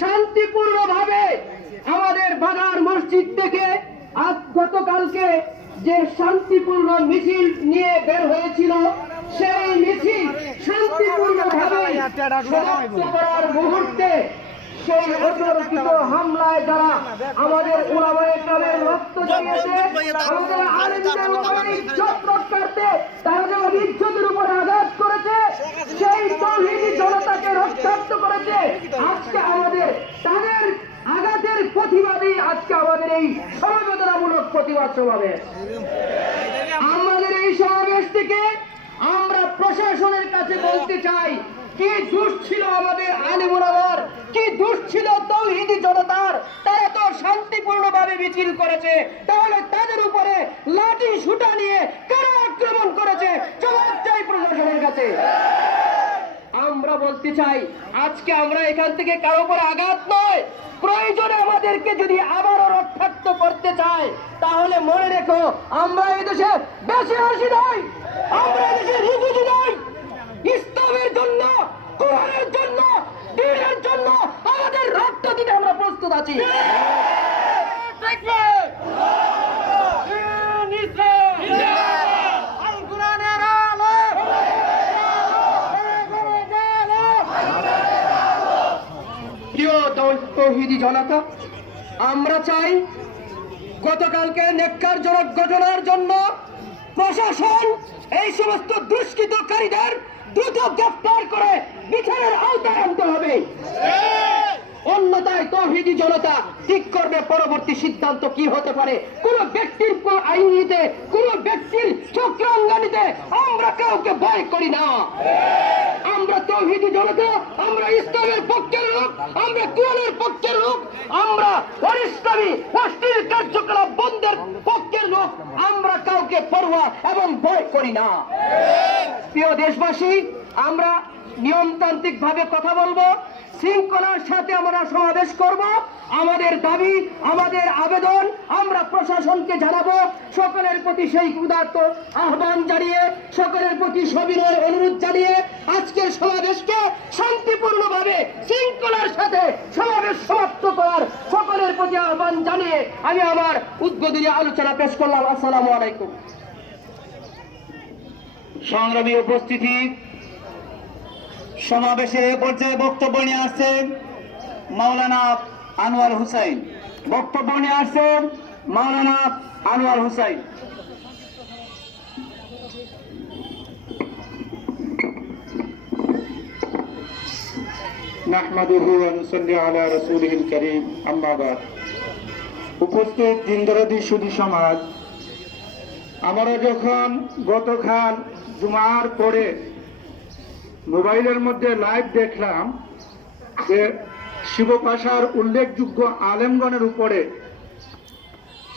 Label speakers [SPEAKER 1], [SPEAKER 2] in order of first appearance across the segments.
[SPEAKER 1] শান্তিপূর্ণভাবে আমাদের বাজার মসজিদ থেকে আজ গতকালকে যে শান্তিপূর্ণ মিছিল নিয়ে বের হয়েছিল, সেই মিছিল শান্তিপূর্ণভাবে সমাপ্ত করার মুহূর্তে সেই হামলায় যারা আমাদের কেরামের রক্ত জড়িয়েছে আমাদের আলেমদের উপরে ইজ্জত রক্ষার্থে তাদের ইজ্জতের উপরে আঘাত করেছে। সেই তৌহিদি জনতাকে রক্ষার্থ করেছে। আজকে আমাদের তাদের আঘাতের প্রতিবাদী আজকে আমাদের এই সমবেদনামূলক প্রতিবাদ সমাবেশ। আমাদের এই সমাবেশ থেকে আমরা প্রশাসনের কাছে বলতে চাই কি দোষ ছিল আমাদের আলিমুরাবার কি দোষ ছিল তৌহিদি জনতার? তারা তো শান্তিপূর্ণভাবে মিছিল করেছে। তাহলে তাদের উপরে লাঠি সুটা নিয়ে কেন আক্রমণ করেছে? জবাব চাই প্রশাসনের কাছে। আমরা বলতে চাই, আজকে আমরা এখান থেকে কারও উপর আঘাত নয়। প্রয়োজনে আমাদেরকে যদি আবারও রক্ষাক্ত করতে চায়, তাহলে মনে রেখো, আমরা এই দেশে বেশি হাসি নই। আমরা এই দেশে রিফিউজি নই। আছি। জনতা, আমরা চাই গতকালকে নেককারজনক ঘটনার জন্য প্রশাসন এই সমস্ত দুষ্কৃতকারীদের দ্রুত গ্রেফতার করে বিচারের আওতায় আনতে হবে। অন্যথায় তৌহিদি জনতা ঠিক করবে পরবর্তী সিদ্ধান্ত কি হতে পারে? কোন ব্যক্তির আইনিতে কোন ব্যক্তির চক্রাঙ্গানিতে আমরা কাউকে ভয় করি না। আমরা তৌহিদি জনতা, আমরা ইসলামের পক্ষের লোক, আমরা কোরআনের পক্ষের লোক, আমরা অনিসলামী অশ্লীল কার্যকলাপ বন্ধের পক্ষের লোক, আমরা কাউকে পড়ুয়া এবং ভয় করি না। প্রিয় দেশবাসী, আমরা নিয়মতান্ত্রিক ভাবে কথা বলব, শৃঙ্খলার সাথে আমরা সমাবেশ করব। আমাদের দাবি, আমাদের আবেদন, আমরা প্রশাসনকে জানাব। সকলের প্রতি সেই উদাত্ত আহ্বান জানিয়ে, সকলের প্রতি সবিনয় অনুরোধ জানিয়ে আজকের সমাবেশকে শান্তিপূর্ণভাবে, শৃঙ্খলার সাথে সমাবেশ সমাপ্ত করার সকলের প্রতি আহ্বান জানিয়ে আমি আমার উদ্বোধনী আলোচনা পেশ করলাম। আসসালামু আলাইকুম।
[SPEAKER 2] সংগ্রামী উপস্থিতি সমাবেশে এ পর্যায়ে বক্তব্য নিয়ে আসছেন মাওলানা আনোয়ার হুসাইন। বক্তব্য নিয়ে আসছেন মাওলানা আনোয়ার হুসাইন।
[SPEAKER 3] নাহমাদুহু ওয়া নুসাল্লি আলা রাসূলিহিল উপস্থিত দিনদরদি সুধি সমাজ, আমরা যখন গতকাল জুমার পরে মোবাইলের মধ্যে লাইভ দেখলাম যে শিবপাশার উল্লেখযোগ্য আলেমগণের উপরে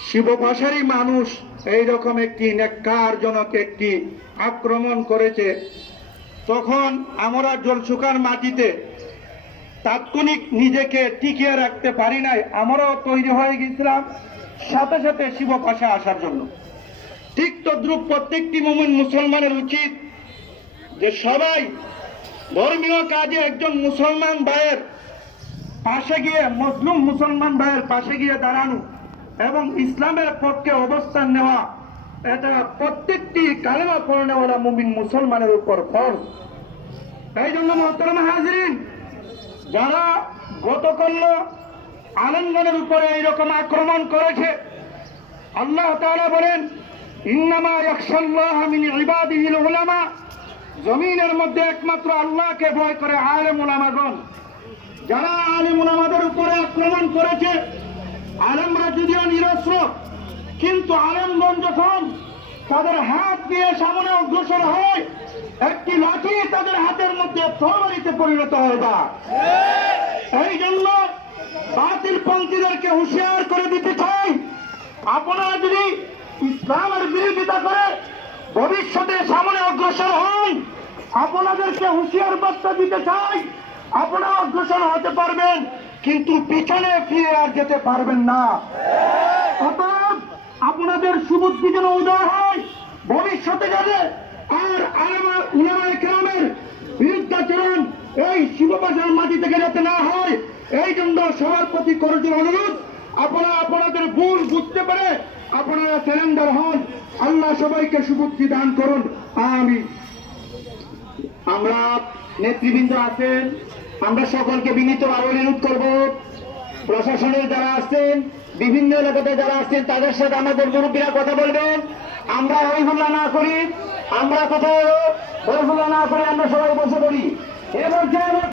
[SPEAKER 3] শিবপাশারই মানুষ এই রকম একটি নেককারজনক একটি আক্রমণ করেছে। তখন আমরা জলসুকার মাটিতে তাৎক্ষণিক নিজেকে টিকিয়ে রাখতে পারি নাই, আমরাও তৈরি হয়ে গেছিলাম সাথে সাথে শিব পাশে আসার জন্য। ঠিক তদ্রুপ প্রত্যেকটি মোমেন মুসলমানের উচিত যে সবাই ধর্মীয় কাজে একজন মুসলমান ভাইয়ের পাশে গিয়ে মুসলিম মুসলমান ভাইয়ের পাশে গিয়ে দাঁড়ানো এবং ইসলামের পক্ষে অবস্থান নেওয়া, এটা প্রত্যেকটি কালেমা পড়নেওয়ালা মুমিন মুসলমানের উপর ফরজ। এই জন্য মহতরমা হাজরিন, যারা গতকাল আনন্দনের উপরে এইরকম আক্রমণ করেছে, আল্লাহ তাআলা বলেন, ইন্নামা ইয়াখশাল্লাহ মিন ইবাদিহিল উলামা জমিনের মধ্যে একমাত্র আল্লাহকে ভয় করে আলেম উলামাগণ যারা আলেম উলামাদের উপরে আক্রমণ করেছে, আলেমরা যদিও নিরস্ত্র, কিন্তু আলেমগণ যখন তাদের হাত দিয়ে সামনে অগ্রসর হয়, একটি লাঠি তাদের হাতের মধ্যে তরবারিতে পরিণত হয়ে যায়। এই জন্য বাতিল পন্থীদেরকে হুঁশিয়ার করে দিতে চাই, আপনারা যদি ইসলামের বিরোধিতা করে ভবিষ্যতে অগ্রসর হন আপনাদেরকে হুঁশিয়ার বার্তা দিতে চাই। আপনারা অগ্রসর হতে পারবেন, কিন্তু পিছনে ফিরে আর যেতে পারবেন না। অতএব আপনাদের সুবুদ্ধি যেন উদয় হয়, ভবিষ্যতে যাতে আর আলেমা উলামায়ে কেরামের বিরুদ্ধাচরণ এই শিববাজার মাটি থেকে যাতে না হয়, এই জন্য সবার প্রতি অনুরোধ। আপনারা আপনাদের ভুল বুঝতে পারে আপনারা স্যালেন্ডার হন, আল্লাহ সবাইকে সুবুদ্ধি দান করুন। আমি
[SPEAKER 2] আমরা নেতৃবৃন্দ আছেন, আমরা সকলকে বিনীত অনুরোধ করব। প্রশাসনের যারা আসছেন বিভিন্ন এলাকাতে যারা আসছেন তাদের সাথে আমাদের মুরব্বীরা কথা বলবেন। আমরা ওই হুল্লা না করি, আমরা কোথাও ওই হুল্লা না করে আমরা সবাই বসে পড়ি। এবার